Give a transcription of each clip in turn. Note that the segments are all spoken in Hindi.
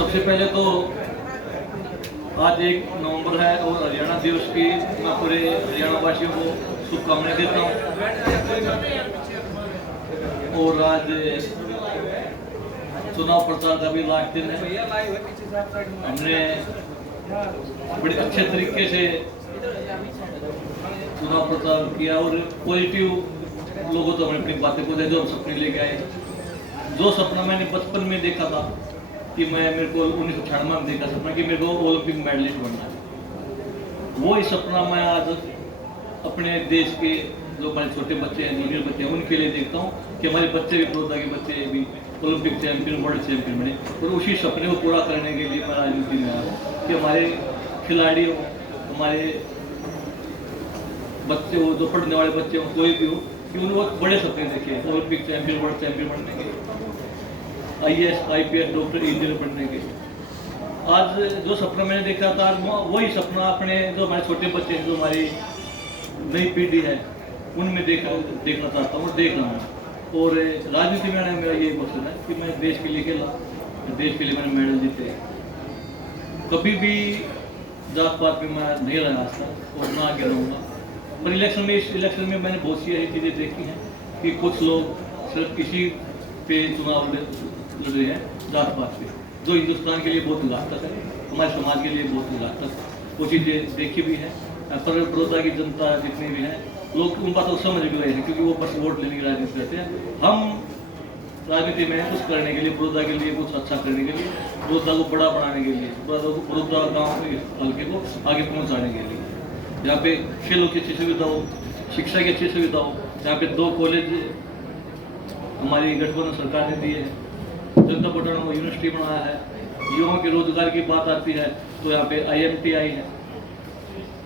सबसे पहले तो आज 1 नवंबर है और हरियाणा दिवस की मैं पूरे हरियाणा वासियों को शुभकामनाएं देता हूँ। और आज चुनाव प्रचार का भी लास्ट दिन है। हमने बड़े अच्छे तरीके से चुनाव प्रचार किया और पॉजिटिव लोगों तो हमने अपनी बातें को जो सपने लेके आए। जो सपना मैंने बचपन में देखा था कि मेरे को 1998 में देखा सपना कि मेरे को ओलंपिक मेडलिस्ट बनना है, वो ही सपना मैं आज अपने देश के जो हमारे छोटे बच्चे हैं, जूनियर बच्चे हैं, उनके लिए देखता हूँ कि हमारे बच्चे भी बड़ौदा के बच्चे भी ओलंपिक चैंपियन, वर्ल्ड चैंपियन बने। और उसी सपने को पूरा करने के लिए मैं राजनीति में आया हूँ कि हमारे खिलाड़ियों, हमारे बच्चे हो, जो पढ़ने वाले बच्चे हों, कोई भी हो, कि उनको बड़े सपने देखे ओलंपिक चैंपियन, वर्ल्ड चैंपियन बनने के, IAS, IPS, डॉक्टर, इंजीनियर बनने के। आज जो सपना मैंने देखा था, वही सपना अपने जो हमारे छोटे बच्चे हैं, जो हमारी नई पीढ़ी है, उनमें देखना चाहता हूँ और देख रहा हूँ। और राजनीति में आने मेरा ये मकसद है कि मैं देश के लिए खेला, देश के लिए मैंने मेडल जीते। कभी भी जात पात में मैं नहीं रहा आज तक और ना आगे रहूँगा। पर इस इलेक्शन में मैंने बहुत सी ऐसी चीज़ें देखी हैं कि कुछ लोग सिर्फ किसी पे चुनाव लड़ रहे हैं, जात पात पे, जो हिंदुस्तान के लिए बहुत घातक है, हमारे समाज के लिए बहुत घातक है। वो चीज़ें देखी भी है। पर बड़ौदा की जनता जितनी भी है, लोग उन बातों को समझ भी रहे हैं, क्योंकि वो बस वोट लेने की राजनीति करते हैं। हम राजनीति में कुछ करने के लिए, बड़ौदा के लिए कुछ अच्छा करने के लिए, बड़ौदा को बड़ा बनाने के लिए, बड़ौदा गाँव हल्के को आगे पहुँचाने के लिए, जहाँ पे खेलों की अच्छी सुविधा हो, शिक्षा की अच्छी सुविधा हो, जहाँ पे 2 कॉलेज हमारी गठबंधन सरकार ने दिए हैं, जनता पटना को यूनिवर्सिटी बनाया है, युवाओं के रोजगार की बात आती है तो यहाँ पे IMTI है,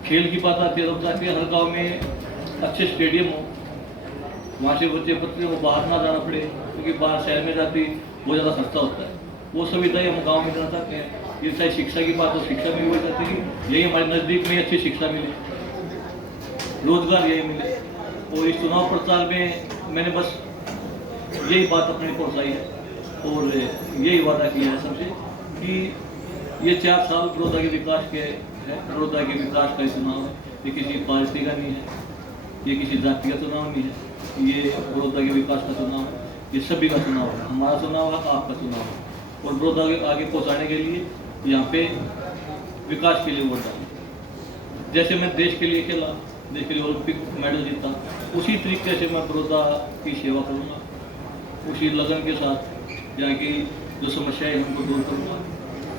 खेल की बात आती है तो चाहते हैं हर गाँव में अच्छे स्टेडियम हो, वहाँ से बच्चे को बाहर ना जाना पड़े, क्योंकि बाहर शहर में जाती बहुत ज़्यादा खर्चा होता है। वो सुविधाएं हम गाँव में देना चाहते हैं। ये चाहे शिक्षा की बात हो, शिक्षा में वो चाहते हैं कि यही हमारे नज़दीक में अच्छी शिक्षा मिले, रोजगार यही मिले। और इस चुनाव प्रचार में मैंने बस यही बात अपनी पहुँचाई है और यही वादा किया है सबसे कि ये 4 साल बड़ौदा के विकास के है। बड़ौदा के विकास का चुनाव है, ये किसी पार्टी का नहीं है, ये किसी जाति का चुनाव नहीं है, ये बड़ौदा के विकास का चुनाव है, ये सभी का चुनाव है, हमारा चुनाव है, आपका चुनाव है। और बड़ौदा के आगे पहुँचाने के लिए यहाँ पे विकास के लिए वोट डालें। जैसे मैं देश के लिए खेला, देश के लिए ओलंपिक मेडल जीता, उसी तरीके से मैं बड़ौदा की सेवा करूँगा, उसी लगन के साथ यहाँ की जो समस्याएं उनको दूर करूँगा।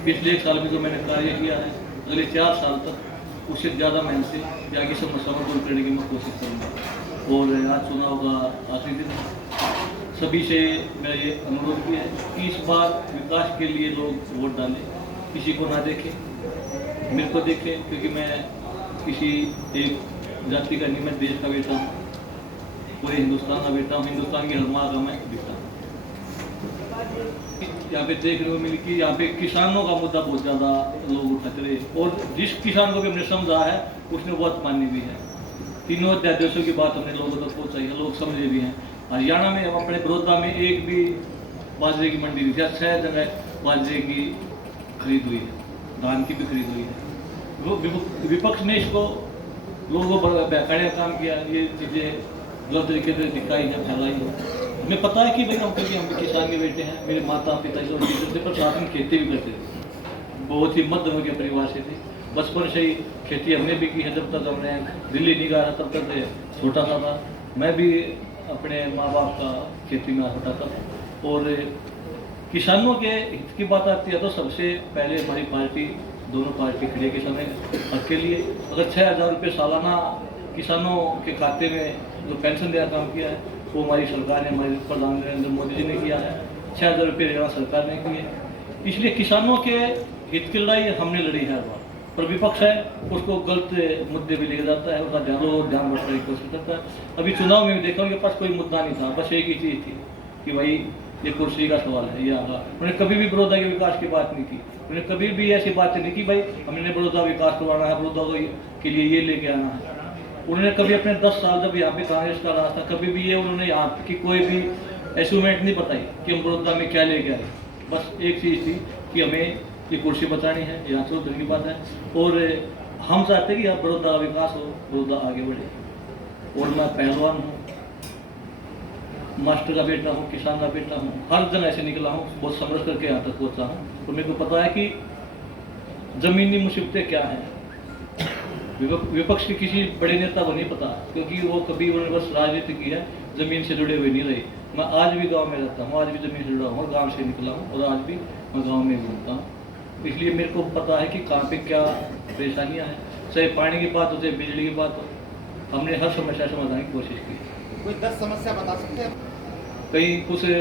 पिछले 1 साल में जो मैंने कार्य किया है, अगले 4 साल तक उससे ज़्यादा मेहनत से यहाँ की समस्याओं को दूर करने की मैं कोशिश करूँगा। और आज चुनाव का आखिरी दिन है, सभी से मेरा ये अनुरोध किया है कि इस बार विकास के लिए लोग वोट डालें, किसी को ना देखें, मेरे को देखें, क्योंकि मैं किसी एक जाति का नहीं, मैं देश का बेटा हूँ, पूरे हिंदुस्तान का बेटा हूँ, हिंदुस्तान की हर माँ का मैं बेटा हूँ। यहाँ पे देखने को मिली कि यहाँ पे किसानों का मुद्दा बहुत ज़्यादा लोग उठाते रहे, और जिस किसान को भी हमने समझा है उसने बहुत मानी भी है। तीनों अध्यादेशों की बात हमने लोगों तक पहुँचाई है, लोग समझे भी हैं। हरियाणा में अपने बड़ौदा में एक भी बाजरे की मंडी नहीं थी, 6 जगह बाजरे की खरीद हुई है, धान की भी खरीद हुई है। वो विपक्ष ने इसको लोगों को बहकाने का काम किया, ये चीज़ें गलत तरीके से दिखाई है, फैलाई है। हमें पता है कि भाई हम भी किसान के बेटे हैं, मेरे माता पिता जो थे, पर साथ में खेती भी करते थे, बहुत ही मध्यम के परिवार से थे। बचपन से ही खेती हमने भी की है, जब तक हमने दिल्ली नहीं गया तब तक छोटा सा था, मैं भी अपने माँ बाप का खेती में होता था। और किसानों के हित की बात आती है तो सबसे पहले हमारी पार्टी, दोनों पार्टी खड़ी है किसानों हक के लिए। अगर 6,000 रुपये सालाना किसानों के खाते में जो पेंशन देना काम किया है, वो हमारी सरकार ने, हमारे प्रधानमंत्री नरेंद्र मोदी जी ने किया है। 6,000 रुपये हरियाणा सरकार ने किए, इसलिए किसानों के हित की लड़ाई हमने लड़ी है। बार पर विपक्ष है उसको गलत मुद्दे भी लेके जाता है, उसका ध्यान भटकाने की कोशिश करता है। अभी चुनाव में भी देखा उनके पास कोई मुद्दा नहीं था, बस एक ही चीज़ थी कि भाई ये कुर्सी का सवाल है, ये आगा। उन्होंने कभी भी बड़ौदा के विकास की बात नहीं की, उन्होंने कभी भी ऐसी बातें नहीं की भाई हमने बड़ौदा विकास करवाना है, बड़ौदा के लिए ये लेके आना है। उन्होंने कभी अपने 10 साल जब यहाँ पे कांग्रेस का राज था, कभी भी ये उन्होंने यहाँ की कोई भी अचीवमेंट नहीं बताई कि हम बड़ौदा में क्या लेके आए। बस एक चीज़ थी कि हमें ये कुर्सी बचानी है, यहाँ से उतरने की बात है। और हम चाहते हैं कि यहाँ बड़ौदा का विकास हो, बड़ौदा आगे बढ़े। और मैं पहलवान हूँ, मास्टर का बेटा हूँ, किसान का बेटा हूँ, हर जगह ऐसे निकला हूँ, बहुत संघर्ष करके यहाँ तक पहुँचा हूँ। तो मेरे को पता है कि ज़मीनी मुसीबतें क्या हैं। विपक्ष के किसी बड़े नेता को नहीं पता, क्योंकि वो कभी उन्होंने बस राजनीति की है, ज़मीन से जुड़े हुए नहीं रहे। मैं आज भी गांव में रहता हूँ, आज भी ज़मीन से जुड़ा हूँ, गांव से निकला हूँ और आज भी मैं गांव में घूमता हूँ। इसलिए मेरे को पता है कि कहाँ पे क्या परेशानियाँ हैं, चाहे पानी की बात हो, चाहे बिजली की बात हो। हमने हर समस्या समाधान की कोशिश की। कोई 10 समस्या बता सकते हैं? कहीं कुछ